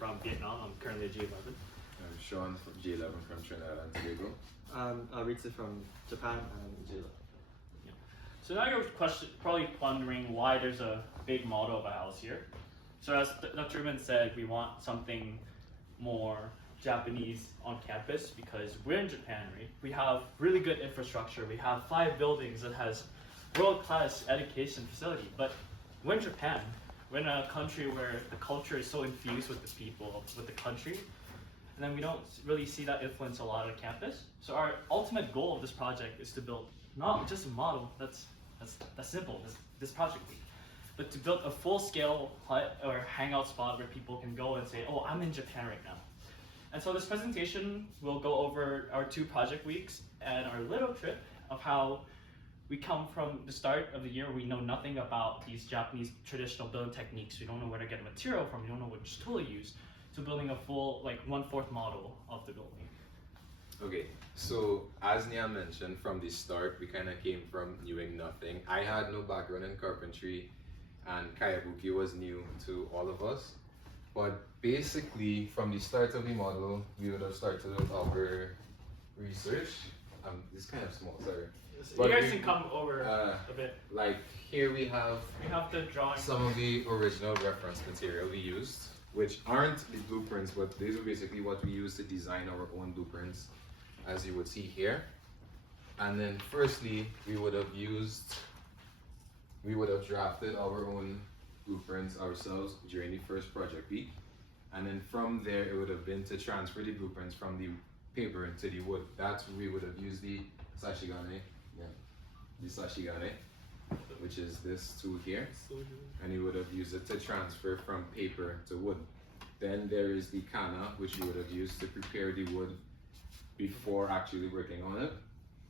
from Vietnam. I'm currently a G11. I'm Sean from G11 from Trinidad and Tobago. Ritsu from Japan and Jila. Yeah. So now you're probably wondering why there's a big model of a house here. So as Dr. Rubin said, we want something more Japanese on campus because we're in Japan, right? We have really good infrastructure. We have 5 buildings that has world-class education facility. But we're in Japan. We're in a country where the culture is so infused with the people, with the country, and then we don't really see that influence a lot on campus. So our ultimate goal of this project is to build not just a model, that's simple, this project week, but to build a full-scale hut or hangout spot where people can go and say, oh, I'm in Japan right now. And so this presentation will go over our 2 project weeks and our little trip of how we come from the start of the year, we know nothing about these Japanese traditional building techniques. We don't know where to get material from, we don't know which tool to use, to building a full, like 1/4 model of the building. Okay, so as Nian mentioned, from the start, we kind of came from knowing nothing. I had no background in carpentry, and Kayabuki was new to all of us. But basically, from the start of the model, we would have started our research. This is kind of small, sorry. You guys can come over a bit. Like here we have the drawing. some of the original reference material we used, which aren't the blueprints, but these are basically what we use to design our own blueprints, as you would see here. And then firstly, we would have drafted our own blueprints ourselves during the first project week. And then from there, it would have been to transfer the blueprints from the paper into the wood. That's where we would have used the sashigane, which is this tool here, and you would have used it to transfer from paper to wood. Then there is the kana, which you would have used to prepare the wood before actually working on it.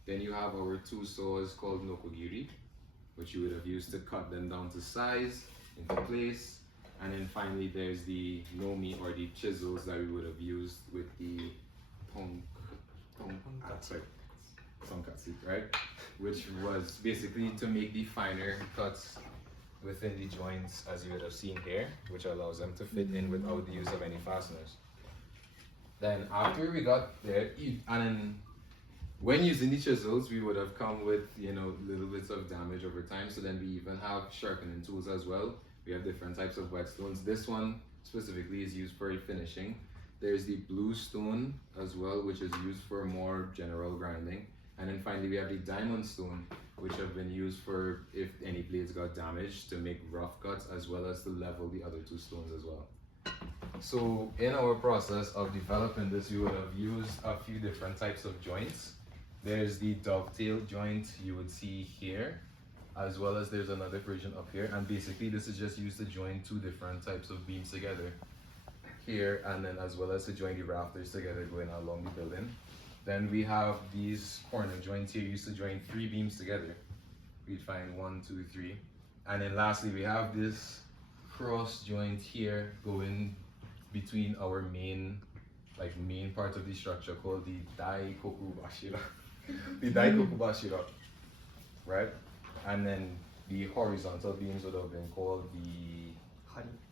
Then you have our 2 saws called nokogiri, which you would have used to cut them down to size, into place. And then finally there's the nomi, or the chisels that we would have used with the tonkatsu, right? Which was basically to make the finer cuts within the joints, as you would have seen here, which allows them to fit in without the use of any fasteners. Then after we got there, and then when using the chisels, we would have come with, little bits of damage over time. So then we even have sharpening tools as well. We have different types of whetstones. This one specifically is used for finishing. There's the blue stone as well, which is used for more general grinding. And then finally we have the diamond stone, which have been used for if any blades got damaged, to make rough cuts, as well as to level the other 2 stones as well. So in our process of developing this, we would have used a few different types of joints. There's the dovetail joint you would see here, as well as there's another version up here. And basically this is just used to join 2 different types of beams together here, and then as well as to join the rafters together going along the building. Then we have these corner joints here used to join 3 beams together. We'd find 1, 2, 3. And then lastly, we have this cross joint here going between our main part of the structure called the daikokubashira. The daikokubashira, right? And then the horizontal beams would have been called the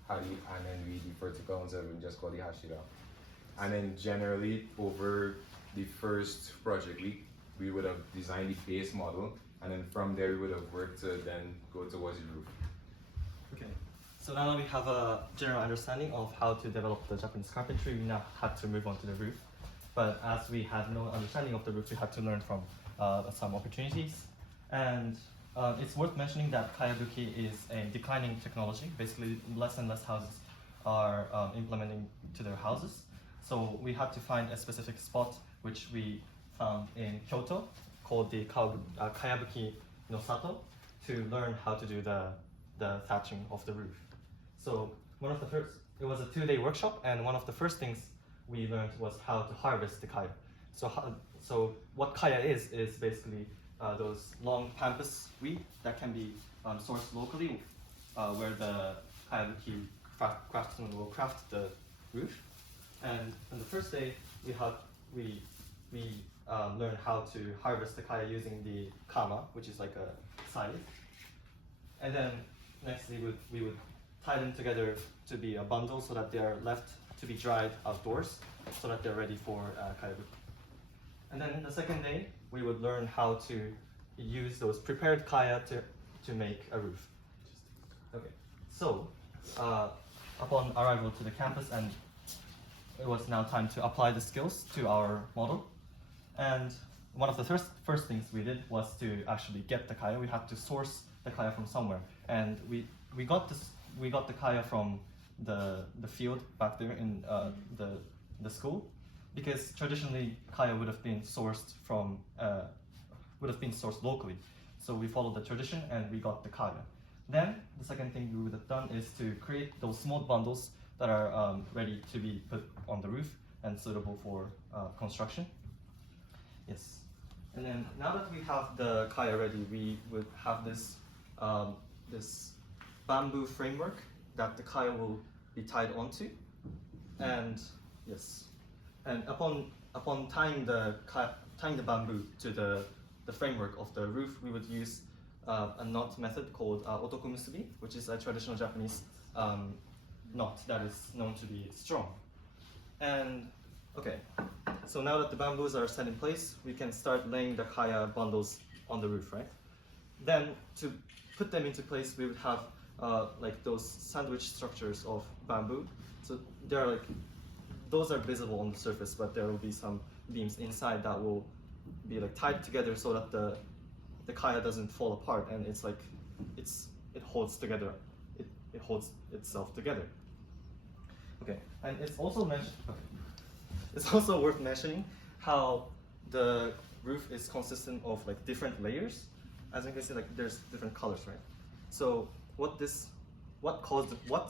hari, and then the vertical ones have been just called the hashira. And then generally over the first project week, we would have designed the base model, and then from there we would have worked to then go towards the roof. Okay, so now that we have a general understanding of how to develop the Japanese carpentry, we now have to move on to the roof. But as we had no understanding of the roof, we had to learn from some opportunities. And it's worth mentioning that Kayabuki is a declining technology. Basically, less and less houses are implementing to their houses. So we had to find a specific spot, which we found in Kyoto, called the Kayabuki no Sato, to learn how to do the thatching of the roof. So it was a 2-day workshop, and one of the first things we learned was how to harvest the kaya. So what kaya is basically those long pampas wheat that can be sourced locally, where the Kayabuki craftsman will craft the roof. And on the first day, we learned how to harvest the kaya using the kama, which is like a scythe. And then next we would tie them together to be a bundle so that they are left to be dried outdoors so that they're ready for kayabuki. And then the second day, we would learn how to use those prepared kaya to make a roof. Okay, so upon arrival to the campus, and it was now time to apply the skills to our model. And one of the first things we did was to actually get the kaya. We had to source the kaya from somewhere, and we got the kaya from the field back there in the school, because traditionally kaya would have been sourced locally. So we followed the tradition and we got the kaya. Then the second thing we would have done is to create those small bundles that are ready to be put on the roof and suitable for construction. Yes. And then now that we have the kaya ready, we would have this this bamboo framework that the kaya will be tied onto. And yes, and upon tying the bamboo to the framework of the roof, we would use a knot method called otokomusubi, which is a traditional Japanese knot that is known to be strong. And okay, so now that the bamboos are set in place, we can start laying the kaya bundles on the roof, right? Then to put them into place, we would have like those sandwich structures of bamboo. So they're like, those are visible on the surface, but there will be some beams inside that will be like tied together so that the kaya doesn't fall apart, and it's like it holds together. It holds itself together. Okay, and it's also it's also worth mentioning how the roof is consistent of like different layers. As you can see, like there's different colors, right? So what's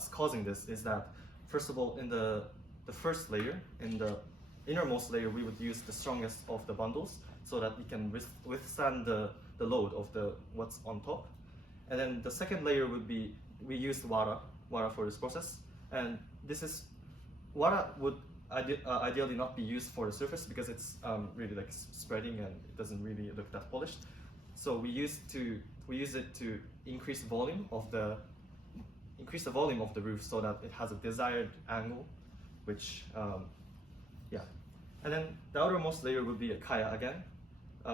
causing this is that, first of all, in the first layer, in the innermost layer, we would use the strongest of the bundles so that we can withstand the load of what's on top. And then the second layer would be, we used wara for this process, and wara would ideally not be used for the surface because it's really like spreading and it doesn't really look that polished. So we use it to increase the volume of the roof so that it has a desired angle, which yeah. And then the outermost layer would be a kaya again,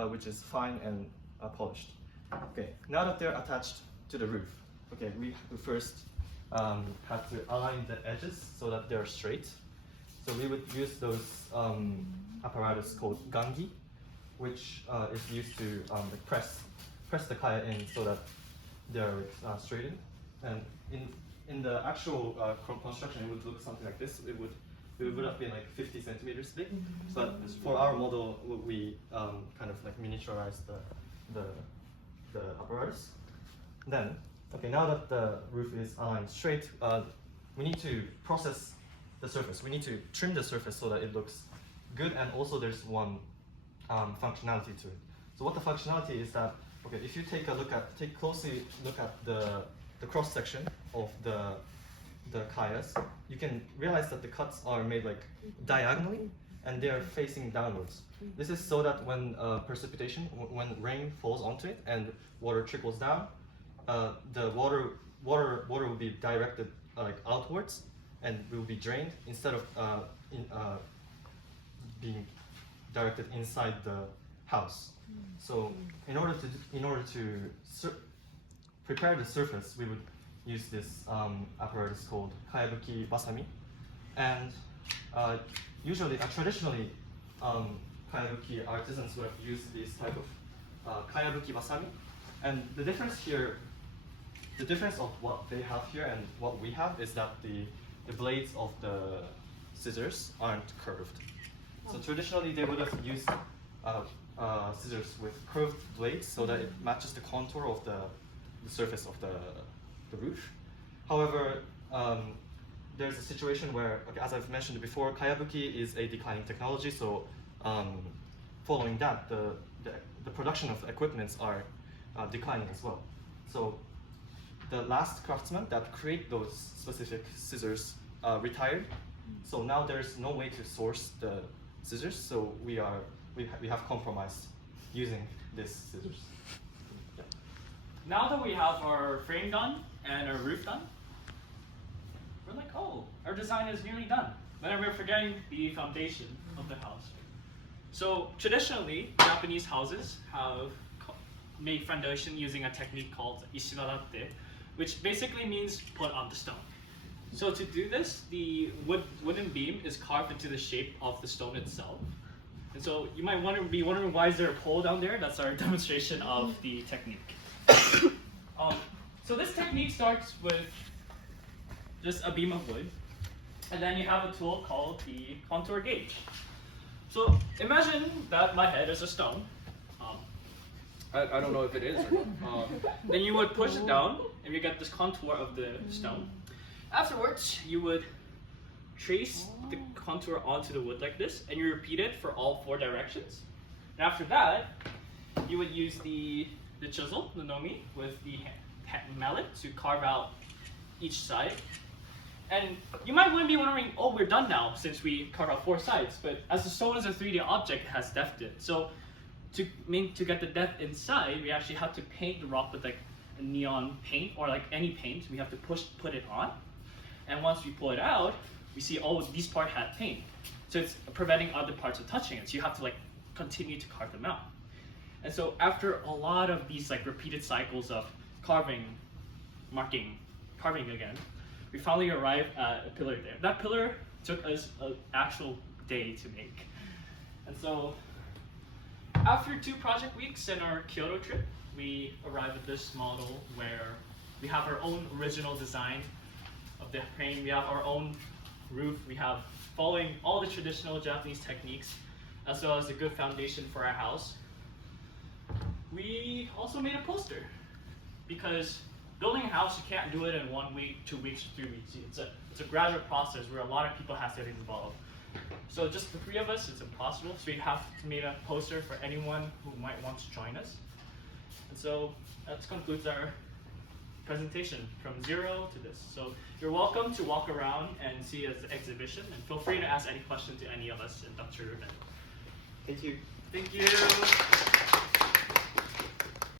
which is fine and polished. Okay, now that they're attached to the roof, okay, we first have to align the edges so that they're straight. So we would use those apparatus called gangi, which is used to like press the kaya in so that they're straightened. And in the actual construction, it would look something like this. It would have been like 50 centimeters thick, but for our model, we kind of like miniaturized the apparatus. Then, okay, now that the roof is aligned straight, we need to process the surface. We need to trim the surface so that it looks good, and also there's one functionality to it. So what the functionality is that, okay, if you take closely look at the cross section of the kayas, you can realize that the cuts are made like diagonally and they are facing downwards. This is so that when precipitation, when rain falls onto it and water trickles down, the water will be directed like outwards and will be drained instead of being directed inside the house. So in order to prepare the surface, we would use this apparatus called kayabuki basami, and traditionally kayabuki artisans would have used this type of kayabuki basami, and the difference of what they have here and what we have is that the blades of the scissors aren't curved. So traditionally they would have used scissors with curved blades so that it matches the contour of the surface of the roof. However, there's a situation where, okay, as I've mentioned before, kayabuki is a declining technology, so following that, the production of equipments are declining as well. So the last craftsmen that create those specific scissors retired, so now there's no way to source the scissors, so we have compromised using these scissors. Yeah. Now that we have our frame done and our roof done, we're like, oh, our design is nearly done. Then we're forgetting the foundation of the house. So traditionally, Japanese houses have made foundation using a technique called ishiwadate, which basically means put on the stone. So to do this, the wooden beam is carved into the shape of the stone itself. And so you might be wondering, why is there a pole down there? That's our demonstration of the technique. So this technique starts with just a beam of wood, and then you have a tool called the contour gauge. So imagine that my head is a stone. I don't know if it is. Then you would push it down, and you get this contour of the stone. Afterwards, you would trace the contour onto the wood like this, and you repeat it for all 4 directions. And after that, you would use the chisel, the nomi, with the mallet to carve out each side. And you might be wondering, oh, we're done now since we carved out 4 sides. But as the stone is a 3D object, it has depth in it. So to get the depth inside, we actually have to paint the rock with like a neon paint or like any paint. We have to put it on. And once we pull it out, we see, oh, these parts had paint. So it's preventing other parts of touching it. So you have to like continue to carve them out. And so after a lot of these like repeated cycles of carving, marking, carving again, we finally arrived at a pillar there. That pillar took us an actual day to make. And so after 2 project weeks and our Kyoto trip, we arrived at this model where we have our own original design of the frame. We have our own roof. We have following all the traditional Japanese techniques, as well as a good foundation for our house. We also made a poster, because building a house, you can't do it in 1 week, 2 weeks, or 3 weeks. It's a gradual process where a lot of people have to get involved. So just the 3 of us, it's impossible. So we have made a poster for anyone who might want to join us. And so that concludes our presentation from 0 to this. So you're welcome to walk around and see the exhibition, and feel free to ask any question to any of us and Dr. Ruben. Thank you. Thank you.